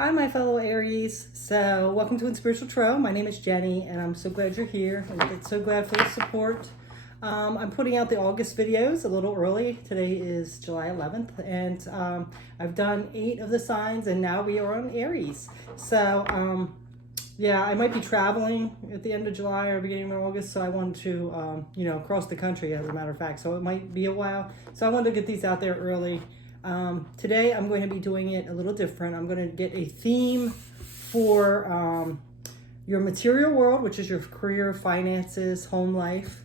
Hi, my fellow Aries. So, welcome to Spiritual Tarot. My name is Jenny, and I'm so glad you're here. I'm so glad for the support. I'm putting out the August videos a little early. Today is July 11th, and I've done 8 of the signs, and now we are on Aries. So, yeah, I might be traveling at the end of July or beginning of August, so I wanted to, cross the country, as a matter of fact. So it might be a while. So I wanted to get these out there early. Today I'm going to be doing it a little different. I'm going to get a theme for your material world, which is your career, finances, home life.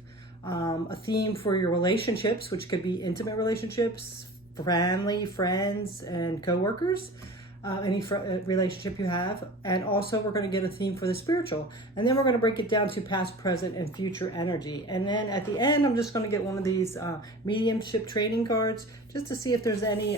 A theme for your relationships, which could be intimate relationships, family, friends, and coworkers. Any relationship you have. And also we're going to get a theme for the spiritual. And then we're going to break it down to past, present, and future energy. And then at the end, I'm just going to get one of these mediumship trading cards just to see if there's any,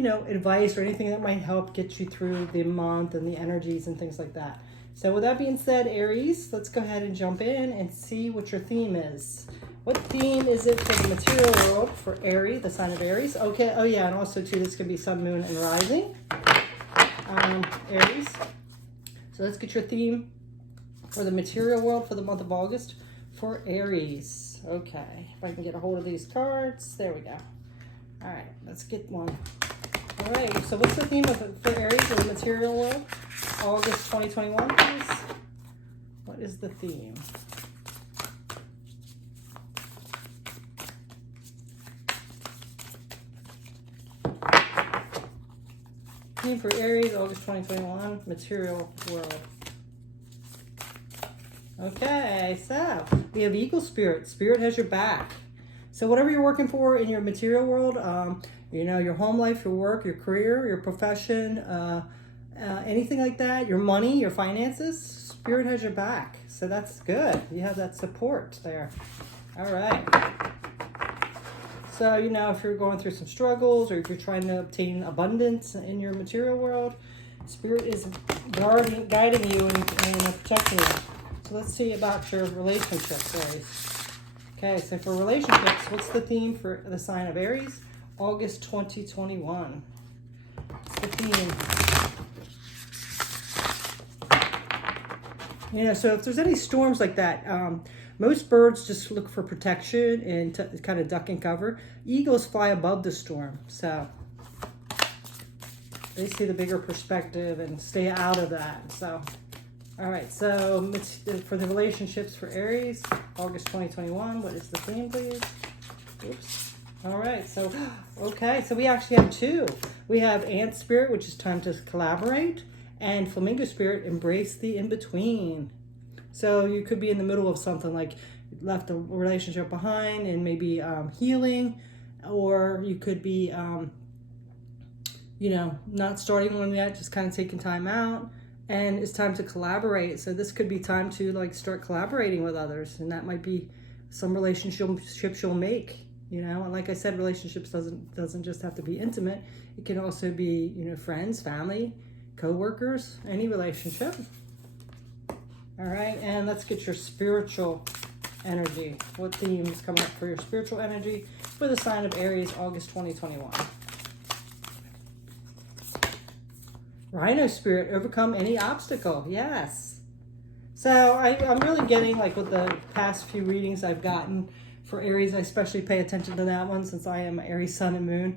advice or anything that might help get you through the month and the energies and things like that. So with that being said, Aries, let's go ahead and jump in and see what your theme is. What theme is it for the material world for Aries, the sign of Aries? Okay, oh yeah, and also too, this could be sun, moon, and rising. Aries. So let's get your theme for the material world for the month of August for Aries. Okay, if I can get a hold of these cards. There we go. All right, let's get one. All right, so what's the theme for Aries in the material world? August 2021, please. What is the theme? Theme for Aries, August 2021, material world. Okay, so we have Eagle Spirit. Spirit has your back. So whatever you're working for in your material world, your home life, your work, your career, your profession, anything like that, your money, your finances, Spirit has your back. So that's good. You have that support there. All right. So, if you're going through some struggles or if you're trying to obtain abundance in your material world, Spirit is guiding you and protecting you. So let's see about your relationships, Aries. Okay, so for relationships, what's the theme for the sign of Aries? August 2021. What's the theme? So if there's any storms like that, most birds just look for protection and to kind of duck and cover. Eagles fly above the storm, so they see the bigger perspective and stay out of that. So, all right, so for the relationships for Aries, August 2021, what is the theme, please? Oops. All right, so, okay, so we actually have 2. We have Ant Spirit, which is time to collaborate, and Flamingo Spirit, embrace the in-between. So you could be in the middle of something like left a relationship behind and maybe healing, or you could be, not starting one yet, just kind of taking time out, and it's time to collaborate. So this could be time to start collaborating with others, and that might be some relationships you'll make. And like I said, relationships doesn't just have to be intimate. It can also be friends, family, co-workers, any relationship. All right, and let's get your spiritual energy. What themes come up for your spiritual energy for the sign of Aries, August 2021? Rhino Spirit, overcome any obstacle. Yes. So I'm really getting, with the past few readings I've gotten for Aries, I especially pay attention to that one since I am Aries sun and moon.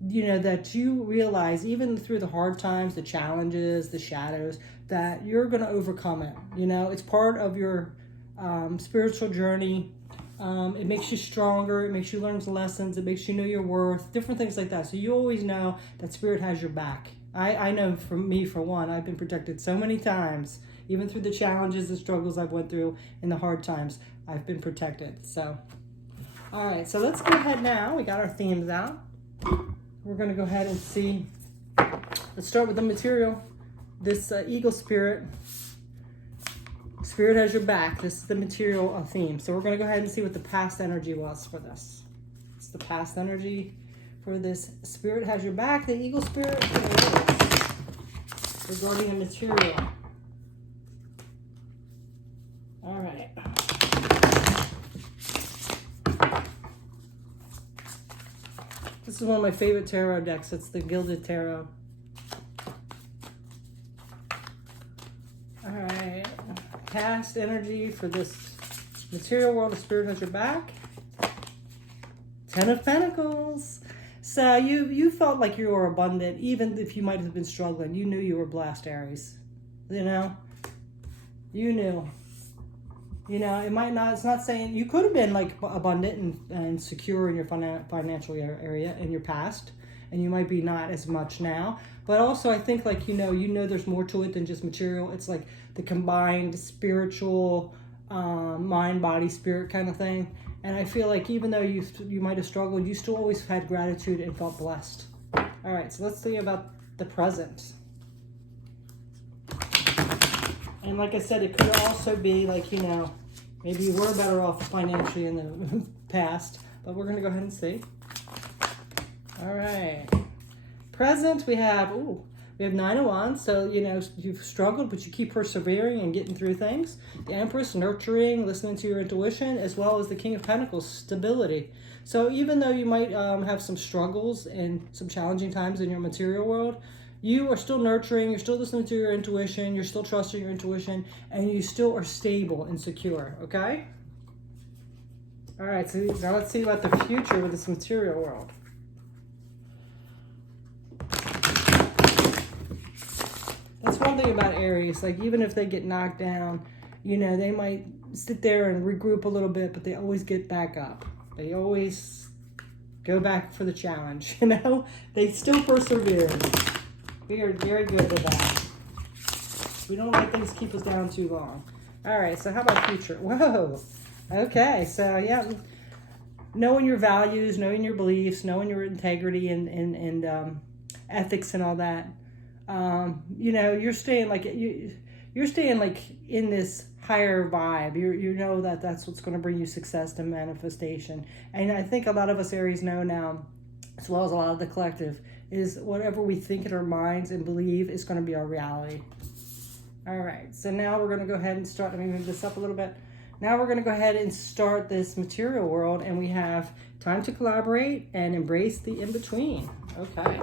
That you realize even through the hard times, the challenges, the shadows, that you're going to overcome it. It's part of your spiritual journey. It makes you stronger. It makes you learn lessons. It makes you know your worth, different things like that. So you always know that Spirit has your back. I know for me, for one, I've been protected so many times, even through the challenges, the struggles I've went through, and the hard times, I've been protected. So, all right, so let's go ahead now. We got our themes out. We're going to go ahead and see. Let's start with the material. This Eagle Spirit. Spirit has your back. This is the material theme. So we're going to go ahead and see what the past energy was for this. It's the past energy for this. Spirit has your back. The Eagle Spirit regarding the material. All right. This is one of my favorite tarot decks. It's the Gilded Tarot. All right. Past energy for this material world. The spirit has your back. 10 of Pentacles. So you felt like you were abundant, even if you might have been struggling. You knew you were blessed, Aries. You know? You knew. You know, it might not, it's not saying, you could have been like abundant and secure in your financial area in your past, and you might be not as much now. But also I think like, you know there's more to it than just material. It's like the combined spiritual, mind, body, spirit kind of thing. And I feel like even though you might have struggled, you still always had gratitude and felt blessed. All right, so let's see about the present. And like I said, it could also be like, you know, maybe you were better off financially in the past, but we're going to go ahead and see. All right. Present, we have 9 of Wands. So, you know, you've struggled, but you keep persevering and getting through things. The Empress, nurturing, listening to your intuition, as well as the King of Pentacles, stability. So even though you might have some struggles and some challenging times in your material world, you are still nurturing, you're still listening to your intuition, you're still trusting your intuition, and you still are stable and secure, okay? All right, so now let's see about the future with this material world. That's one thing about Aries, like even if they get knocked down, you know, they might sit there and regroup a little bit, but they always get back up. They always go back for the challenge, you know? They still persevere. We are very good at that. We don't let things keep us down too long. All right, so how about future? Whoa. Okay, so yeah, knowing your values, knowing your beliefs, knowing your integrity and ethics and all that. You know, you're staying like in this higher vibe. You know that's what's going to bring you success and manifestation. And I think a lot of us Aries know now, as well as a lot of the collective, is whatever we think in our minds and believe is going to be our reality. All right, so now we're going to go ahead and start. Let me move this up a little bit. Now we're going to go ahead and start this material world, and we have time to collaborate and embrace the in-between. Okay,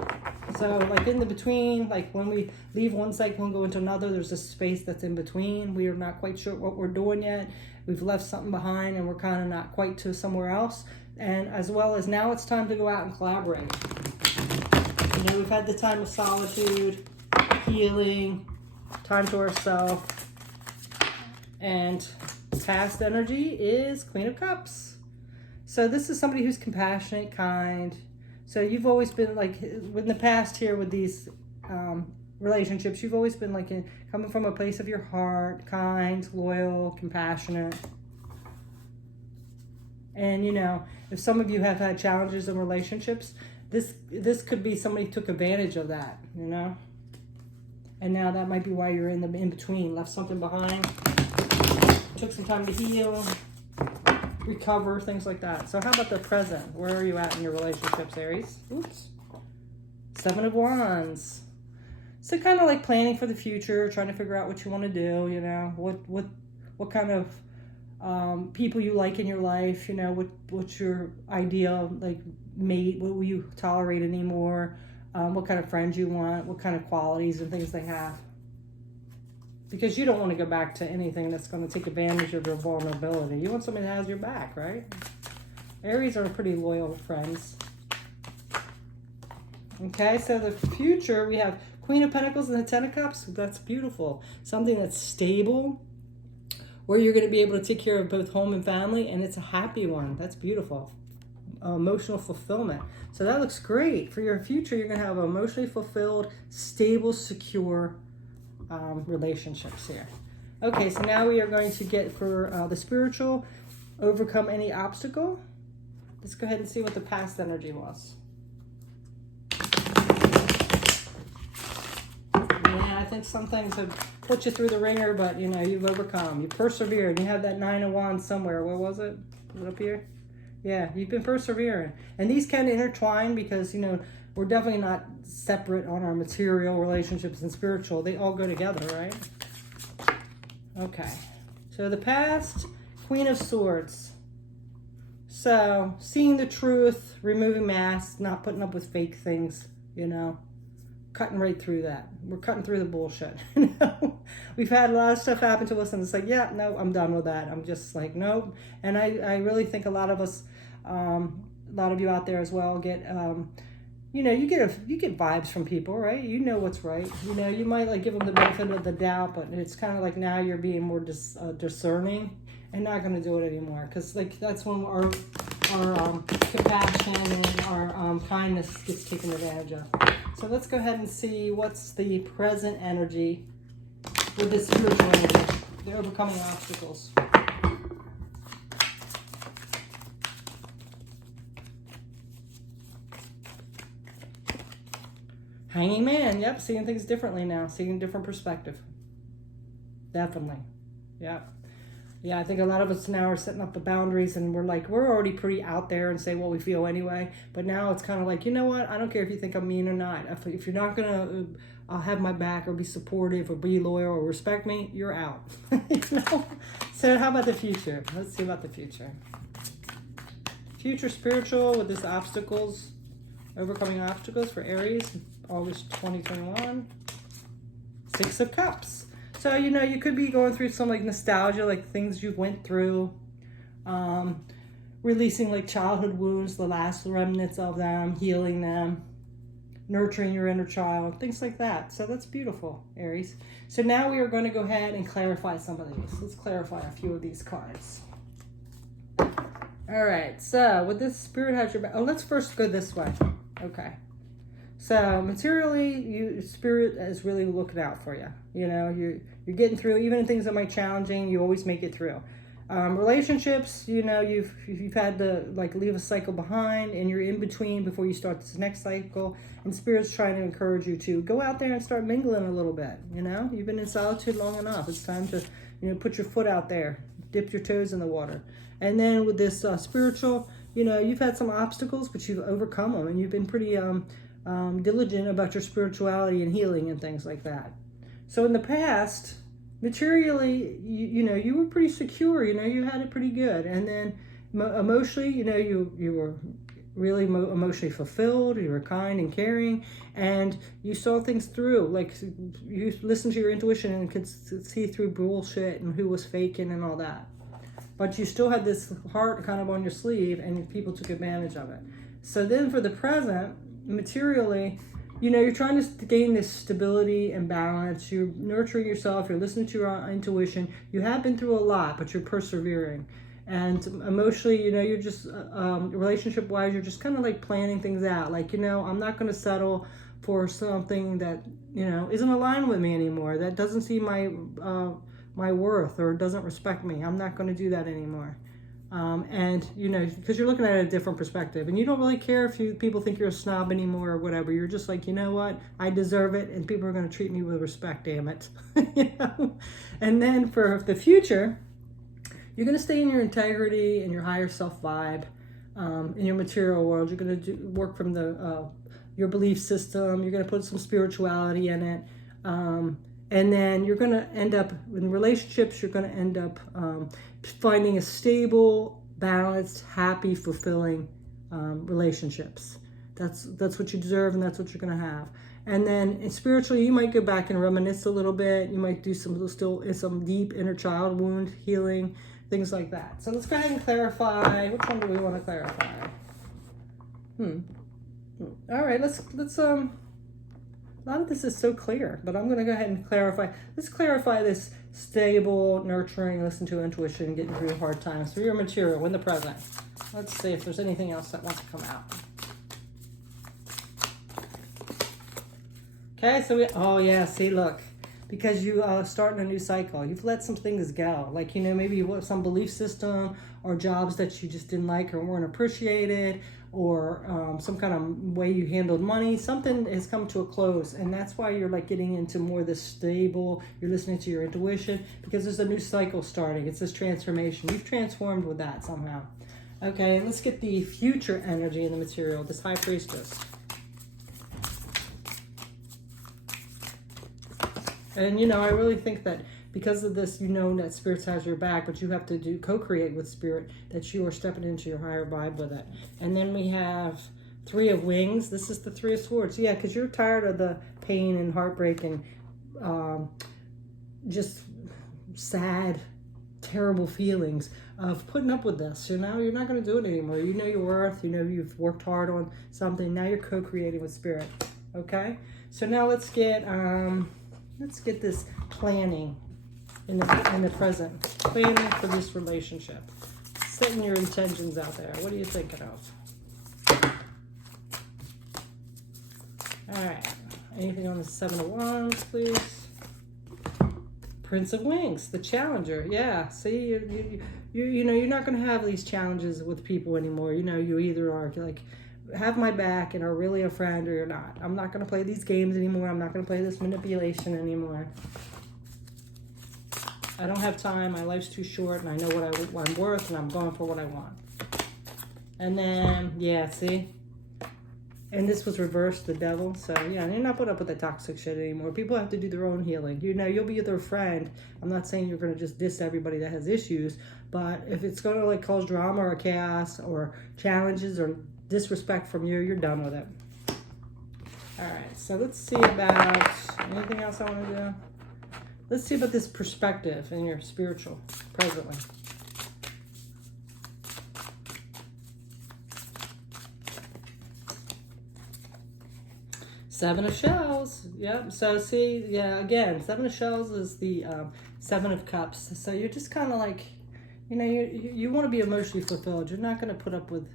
so like in the between, like when we leave one cycle and go into another, there's a space that's in between. We are not quite sure what we're doing yet. We've left something behind and we're kind of not quite to somewhere else. And as well as now it's time to go out and collaborate. You know, we've had the time of solitude, healing, time to ourselves. And past energy is Queen of Cups. So this is somebody who's compassionate, kind. So you've always been like, in the past here with these relationships, you've always been like coming from a place of your heart, kind, loyal, compassionate. And you know, if some of you have had challenges in relationships, this could be somebody who took advantage of that, you know? And now that might be why you're in the in-between, left something behind, took some time to heal, recover, things like that. So how about the present? Where are you at in your relationships, Aries? Oops. 7 of Wands. So kind of like planning for the future, trying to figure out what you want to do, you know, what kind of people you like in your life, you know, what's your ideal like mate, what will you tolerate anymore, what kind of friends you want, what kind of qualities and things they have. Because you don't want to go back to anything that's going to take advantage of your vulnerability. You want somebody that has your back, right? Aries are pretty loyal friends. Okay, so the future, we have Queen of Pentacles and the 10 of Cups. That's beautiful. Something that's stable, where you're going to be able to take care of both home and family, and it's a happy one. That's beautiful. Emotional fulfillment. So that looks great. For your future, you're going to have emotionally fulfilled, stable, secure relationships here. Okay, so now we are going to get for the spiritual, overcome any obstacle. Let's go ahead and see what the past energy was. Yeah, I think some things have put you through the ringer, but you know, you've overcome. You persevered. You have that 9 of Wands somewhere. Where was it? Was it up here? Yeah, you've been persevering. And these kind of intertwine because, you know, we're definitely not separate on our material relationships and spiritual. They all go together, right? Okay. So the past, Queen of Swords. So seeing the truth, removing masks, not putting up with fake things, you know. cutting right through that. We're cutting through the bullshit. You know, we've had a lot of stuff happen to us, and it's like, yeah, no, I'm done with that. I'm just like, nope. And I really think a lot of us, a lot of you out there as well, get, you know, you get vibes from people, right? You know what's right. You know, you might like give them the benefit of the doubt, but it's kind of like now you're being more discerning and not going to do it anymore, because like that's when our compassion and our kindness gets taken advantage of. So let's go ahead and see what's the present energy with this spiritual energy, the overcoming obstacles. Hanging man, yep, seeing things differently now, seeing a different perspective. Definitely, yep. Yeah, I think a lot of us now are setting up the boundaries, and we're already pretty out there and say what we feel anyway. But now it's kind of like, you know what? I don't care if you think I'm mean or not. If you're not going to have my back or be supportive or be loyal or respect me, you're out. You know? So how about the future? Let's see about the future. Future spiritual with this obstacles, overcoming obstacles for Aries, August 2021. Six of Cups. So, you know, you could be going through some like nostalgia, like things you went through, releasing like childhood wounds, the last remnants of them, healing them, nurturing your inner child, things like that. So that's beautiful, Aries. So now we are going to go ahead and clarify some of these. Let's clarify a few of these cards. All right. So with this spirit has your back. Oh, let's first go this way. Okay. So materially, spirit is really looking out for you. You know, you're getting through, even in things that might be challenging, you always make it through. Relationships, you know, you've had to like leave a cycle behind, and you're in between before you start this next cycle. And spirit's trying to encourage you to go out there and start mingling a little bit. You know, you've been in solitude long enough. It's time to, you know, put your foot out there, dip your toes in the water. And then with this spiritual, you know, you've had some obstacles, but you've overcome them, and you've been pretty diligent about your spirituality and healing and things like that. So in the past, materially, you know, you were pretty secure. You know, you had it pretty good. And then emotionally, you know, you were really emotionally fulfilled. You were kind and caring, and you saw things through. Like you listened to your intuition and could see through bullshit and who was faking and all that. But you still had this heart kind of on your sleeve, and people took advantage of it. So then for the present, materially, you know, you're trying to gain this stability and balance. You're nurturing yourself. You're listening to your intuition. You have been through a lot, but you're persevering. And emotionally, you know, you're just, relationship-wise, you're just kind of like planning things out. Like, you know, I'm not going to settle for something that, you know, isn't aligned with me anymore. That doesn't see my worth or doesn't respect me. I'm not going to do that anymore. And, you know, because you're looking at it a different perspective, and you don't really care if people think you're a snob anymore or whatever. You're just like, you know what? I deserve it, and people are going to treat me with respect, damn it. You know? And then for the future, you're going to stay in your integrity and your higher self vibe. In your material world, you're going to work from your belief system. You're going to put some spirituality in it. And then you're going to end up, in relationships, you're going to end up finding a stable, balanced, happy, fulfilling relationships. That's what you deserve, and that's what you're going to have. And then spiritually, you might go back and reminisce a little bit. You might do some deep inner child wound healing, things like that. So let's go ahead and clarify. Which one do we want to clarify? All right, let's a lot of this is so clear, but I'm going to go ahead and clarify. Let's clarify this stable, nurturing, listen to intuition, getting through hard times, through your material in the present. Let's see if there's anything else that wants to come out. Okay, so oh yeah, see, look. Because you are starting a new cycle. You've let some things go. Like, you know, maybe you have some belief system or jobs that you just didn't like or weren't appreciated, or some kind of way you handled money. Something has come to a close, and that's why you're like getting into more of this stable, you're listening to your intuition, because there's a new cycle starting. It's this transformation. You've transformed with that somehow. Okay, let's get the future energy in the material, this High Priestess. And, you know, I really think that because of this, you know that Spirit has your back, but you have to co-create with Spirit, that you are stepping into your higher vibe with it. And then we have Three of Wings. This is the Three of Swords. Yeah, because you're tired of the pain and heartbreak and just sad, terrible feelings of putting up with this. You know, you're not going to do it anymore. You know your worth. You know you've worked hard on something. Now you're co-creating with spirit. Okay, so now let's get this planning in the present, planning for this relationship, setting your intentions out there. What are you thinking of? All right, anything on the Seven of Wands, please? Prince of Wings, the challenger. Yeah, see, you know, you're not going to have these challenges with people anymore. You know, you either are like, have my back and are really a friend, or you're not. I'm not going to play these games anymore. I'm not going to play this manipulation anymore. I don't have time. My life's too short, and I know what I'm worth, and I'm going for what I want. And then, yeah, see? And this was reversed, the devil. So, yeah, you're not put up with the toxic shit anymore. People have to do their own healing. You know, you'll be their friend. I'm not saying you're going to just diss everybody that has issues, but if it's going to, like, cause drama or chaos or challenges or disrespect from you, you're done with it. All right, so let's see about anything else I want to do. Let's see about this perspective in your spiritual presently. Seven of Shells. Yep. So see, yeah, again, Seven of Shells is the Seven of Cups. So you're just kind of like, you know, you want to be emotionally fulfilled. You're not going to put up with,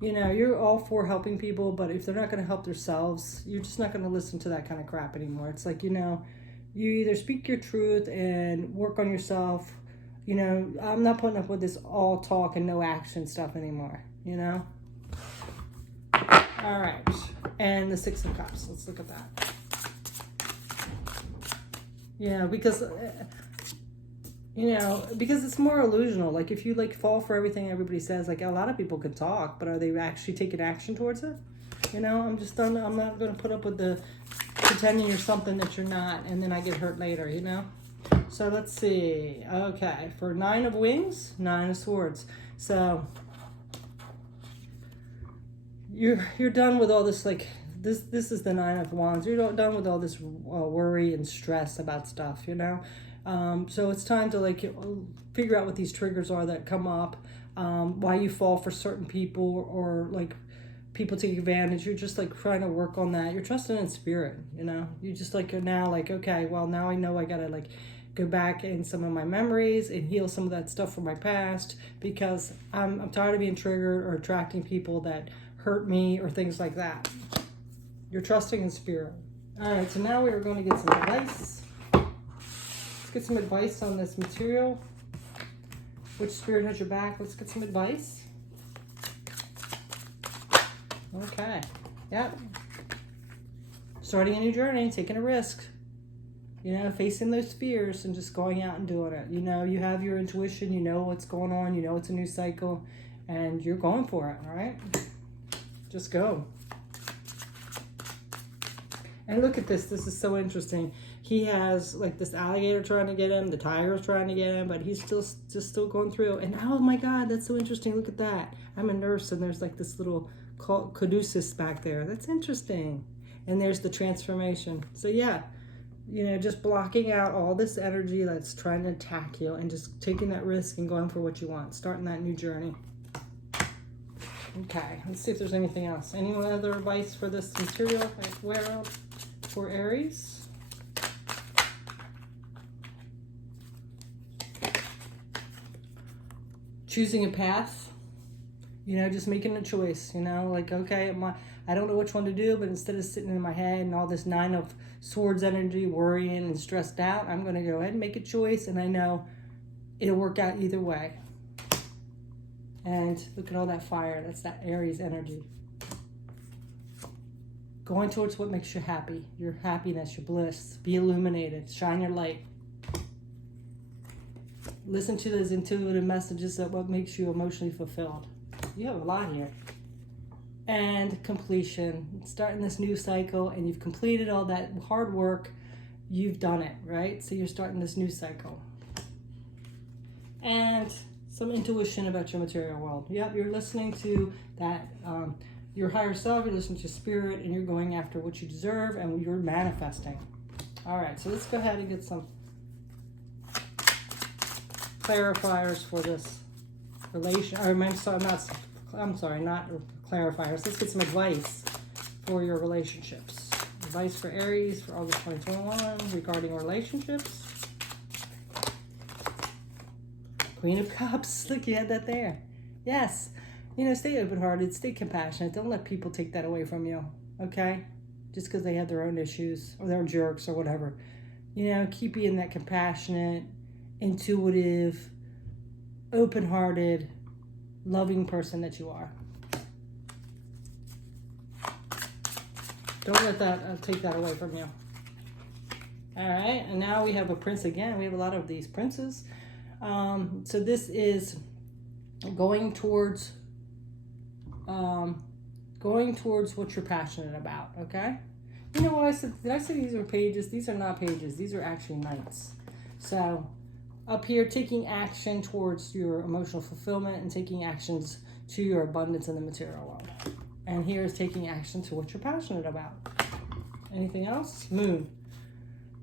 you know, you're all for helping people, but if they're not going to help themselves, you're just not going to listen to that kind of crap anymore. It's like, you know, you either speak your truth and work on yourself. You know, I'm not putting up with this all talk and no action stuff anymore, you know? All right. And the Six of Cups. Let's look at that. Yeah, because, you know, because it's more illusional. Like, if you, like, fall for everything everybody says, like, a lot of people can talk, but are they actually taking action towards it? You know, I'm not going to put up with the pretending you're something that you're not, and then I get hurt later, you know? So let's see. Okay, for Nine of Wings, Nine of Swords. So you're done with all this, like, this is the Nine of Wands. You're done with all this worry and stress about stuff, you know? So it's time to, like, figure out what these triggers are that come up, why you fall for certain people, or like people take advantage. You're just like trying to work on that. You're trusting in spirit, you know? You just like, you're now like, okay, well, now I know I gotta like go back in some of my memories and heal some of that stuff from my past, because I'm tired of being triggered or attracting people that hurt me or things like that. You're trusting in spirit. All right, so now we are going to get some advice. Let's get some advice on this material. Which spirit has your back? Let's get some advice. Okay. Yep. Starting a new journey, taking a risk. You know, facing those fears and just going out and doing it. You know, you have your intuition, you know what's going on, you know it's a new cycle, and you're going for it, all right? Just go. And look at this. This is so interesting. He has like this alligator trying to get him, the tiger's trying to get him, but he's still going through. And oh my God, that's so interesting. Look at that. I'm a nurse, and there's like this little caduceus back there. That's interesting. And there's the transformation. So yeah, you know, just blocking out all this energy that's trying to attack you and just taking that risk and going for what you want, starting that new journey. Okay, let's see if there's anything else. Any other advice for this material like wear for Aries? Choosing a path, you know, just making a choice, you know, like, okay, I don't know which one to do, but instead of sitting in my head and all this Nine of Swords energy, worrying and stressed out, I'm going to go ahead and make a choice, and I know it'll work out either way. And look at all that fire. That's that Aries energy. Going towards what makes you happy, your happiness, your bliss. Be illuminated. Shine your light. Listen to those intuitive messages that what makes you emotionally fulfilled. You have a lot here. And completion. Starting this new cycle, and you've completed all that hard work. You've done it, right? So you're starting this new cycle. And some intuition about your material world. Yep, you're listening to that, your higher self, you're listening to spirit, and you're going after what you deserve, and you're manifesting. All right, so let's go ahead and get some clarifiers for this relation. Or I'm sorry, not clarifiers. Let's get some advice for your relationships. Advice for Aries for August 2021 regarding relationships. Queen of Cups. Look, you had that there. Yes. You know, stay open-hearted, stay compassionate. Don't let people take that away from you, okay? Just because they have their own issues or they're jerks or whatever. You know, keep being that compassionate, intuitive, open-hearted, loving person that you are. Don't let that take that away from you. All right, and now we have a prince again. We have a lot of these princes. So this is going towards what you're passionate about, okay? You know what I said? Did I say these are pages? These are not pages. These are actually knights. So up here, taking action towards your emotional fulfillment and taking actions to your abundance in the material world. And here is taking action to what you're passionate about. Anything else? Moon.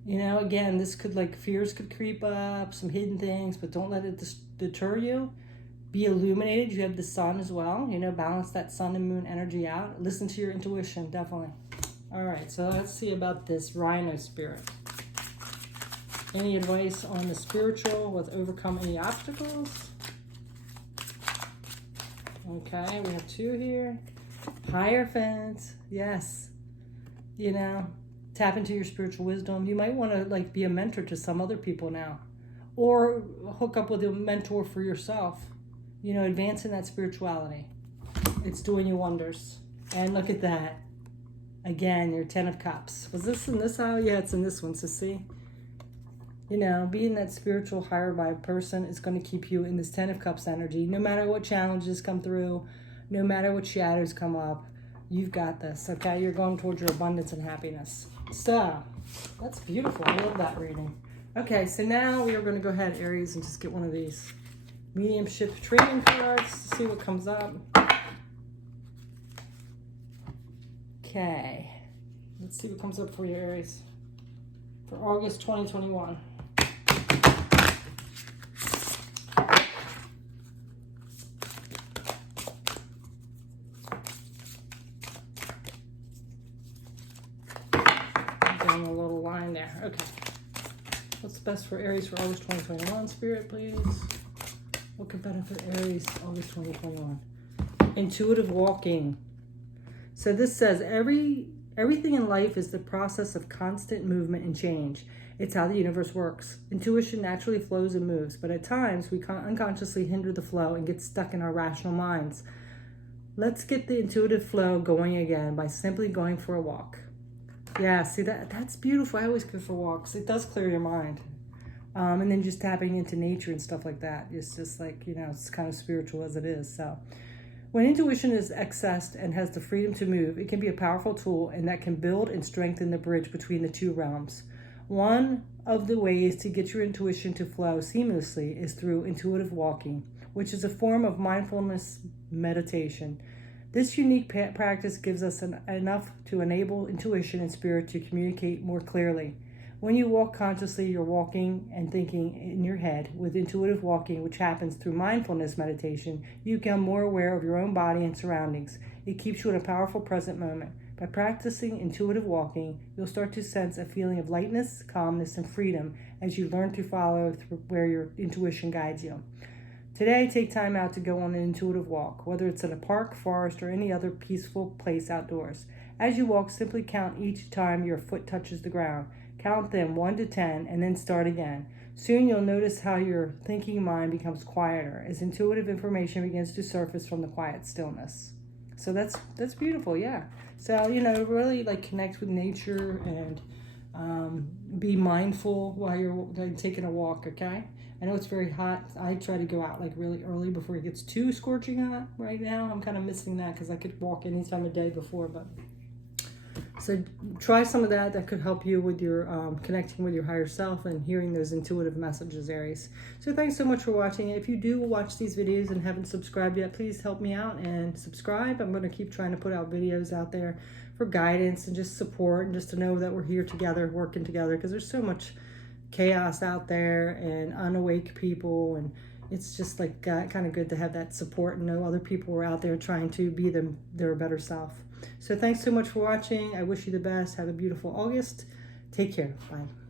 You know, again, this could, like, fears could creep up, some hidden things, but don't let it deter you. Be illuminated. You have the sun as well. You know, balance that sun and moon energy out. Listen to your intuition, definitely. All right, so let's see about this Rhino spirit. Any advice on the spiritual with overcome any obstacles? Okay, we have 2 here. Hierophant, yes. You know, tap into your spiritual wisdom. You might want to, like, be a mentor to some other people now. Or hook up with a mentor for yourself. You know, advance in that spirituality. It's doing you wonders. And look at that. Again, your 10 of Cups. Was this in this house? Yeah, it's in this one. So see? You know, being that spiritual higher vibe person is going to keep you in this 10 of Cups energy. No matter what challenges come through, no matter what shadows come up, you've got this, okay? You're going towards your abundance and happiness. So, that's beautiful. I love that reading. Okay, so now we are going to go ahead, Aries, and just get one of these mediumship training cards to see what comes up. Okay. Let's see what comes up for you, Aries, for August 2021. Down a little line there. Okay. What's best for Aries for August 2021? Spirit, please. What could benefit Aries August 2021? Intuitive walking. So this says everything in life is the process of constant movement and change. It's how the universe works. Intuition naturally flows and moves, but at times we unconsciously hinder the flow and get stuck in our rational minds. Let's get the intuitive flow going again by simply going for a walk. Yeah, see, that's beautiful. I always go for walks. It does clear your mind. And then just tapping into nature and stuff like that. It's just like, you know, it's kind of spiritual as it is. So when intuition is accessed and has the freedom to move, it can be a powerful tool, and that can build and strengthen the bridge between the two realms. One of the ways to get your intuition to flow seamlessly is through intuitive walking, which is a form of mindfulness meditation. This unique practice gives us enough to enable intuition and spirit to communicate more clearly. When you walk consciously, you're walking and thinking in your head. With intuitive walking, which happens through mindfulness meditation, you become more aware of your own body and surroundings. It keeps you in a powerful present moment. By practicing intuitive walking, you'll start to sense a feeling of lightness, calmness, and freedom as you learn to follow through where your intuition guides you. Today, take time out to go on an intuitive walk, whether it's in a park, forest, or any other peaceful place outdoors. As you walk, simply count each time your foot touches the ground. Count them 1 to 10 and then start again. Soon you'll notice how your thinking mind becomes quieter as intuitive information begins to surface from the quiet stillness. So that's beautiful, yeah. So, you know, really like connect with nature and be mindful while you're taking a walk, okay? I know it's very hot. I try to go out like really early before it gets too scorching hot right now. I'm kind of missing that because I could walk any time of day before, but So try some of that. That could help you with your connecting with your higher self and hearing those intuitive messages, Aries. So thanks so much for watching. If you do watch these videos and haven't subscribed yet, please help me out and subscribe. I'm going to keep trying to put out videos out there for guidance and just support, and just to know that we're here together, working together, because there's so much chaos out there and unawake people, and it's just like kind of good to have that support and know other people are out there trying to be their better self. So thanks so much for watching. I wish you the best. Have a beautiful August. Take care. Bye.